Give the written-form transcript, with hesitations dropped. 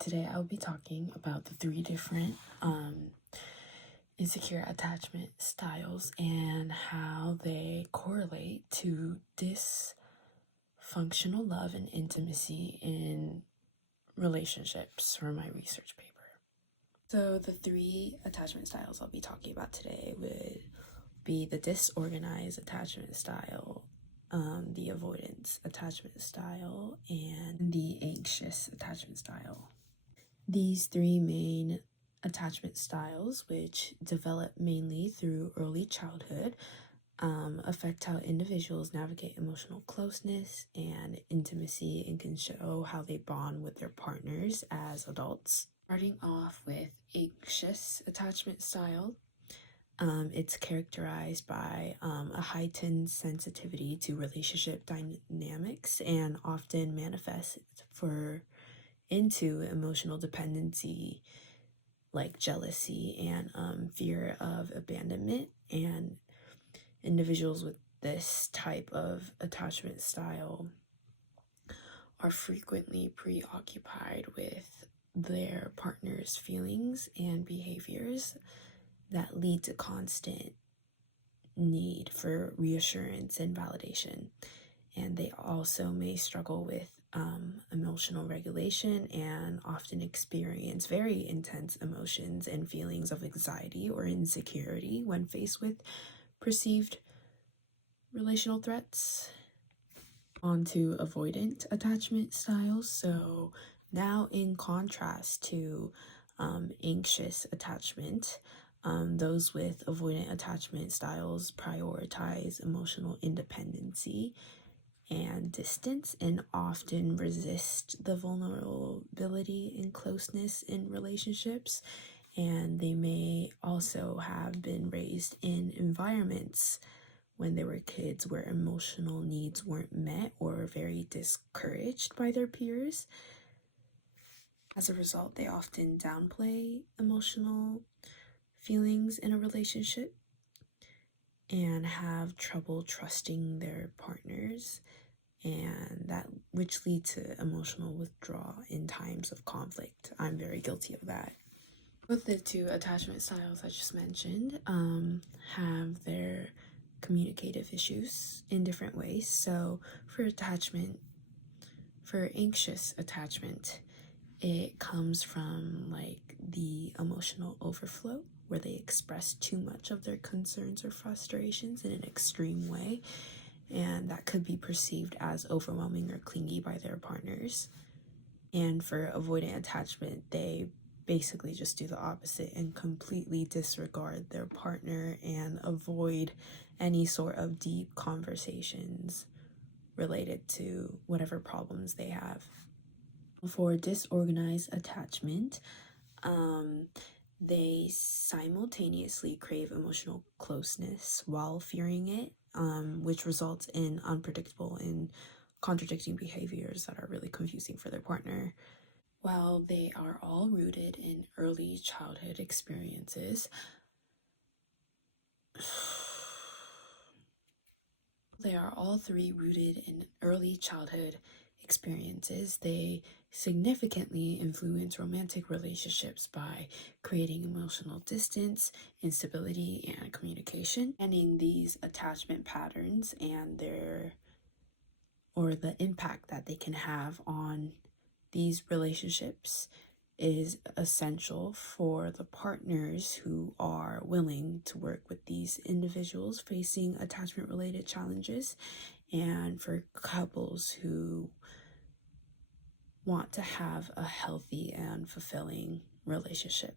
Today I'll be talking about the three different insecure attachment styles and how they correlate to dysfunctional love and intimacy in relationships for my research paper. So the three attachment styles I'll be talking about today would be the disorganized attachment style, the avoidance attachment style, and the anxious attachment style. These three main attachment styles, which develop mainly through early childhood, affect how individuals navigate emotional closeness and intimacy and can show how they bond with their partners as adults. Starting off with anxious attachment style, it's characterized by a heightened sensitivity to relationship dynamics and often manifests into emotional dependency like jealousy and fear of abandonment. And individuals with this type of attachment style are frequently preoccupied with their partner's feelings and behaviors that lead to constant need for reassurance and validation. And they also may struggle with emotional regulation and often experience very intense emotions and feelings of anxiety or insecurity when faced with perceived relational threats. On to avoidant attachment styles. So now, in contrast to anxious attachment, those with avoidant attachment styles prioritize emotional independency and distance and often resist the vulnerability and closeness in relationships. And they may also have been raised in environments when they were kids where emotional needs weren't met or very discouraged by their peers. As a result, they often downplay emotional feelings in a relationship and have trouble trusting their partners, and that which lead to emotional withdrawal in times of conflict. I'm very guilty of that. Both the two attachment styles I just mentioned have their communicative issues in different ways. So for anxious attachment, it comes from like the emotional overflow where they express too much of their concerns or frustrations in an extreme way, and that could be perceived as overwhelming or clingy by their partners. And for avoidant attachment, they basically just do the opposite and completely disregard their partner and avoid any sort of deep conversations related to whatever problems they have. For disorganized attachment, they simultaneously crave emotional closeness while fearing it, which results in unpredictable and contradicting behaviors that are really confusing for their partner. While they are all rooted in early childhood experiences, they are all three rooted in early childhood experiences. They significantly influence romantic relationships by creating emotional distance, instability, and communication. And in these attachment patterns and the impact that they can have on these relationships is essential for the partners who are willing to work with these individuals facing attachment related challenges, and for couples who want to have a healthy and fulfilling relationship.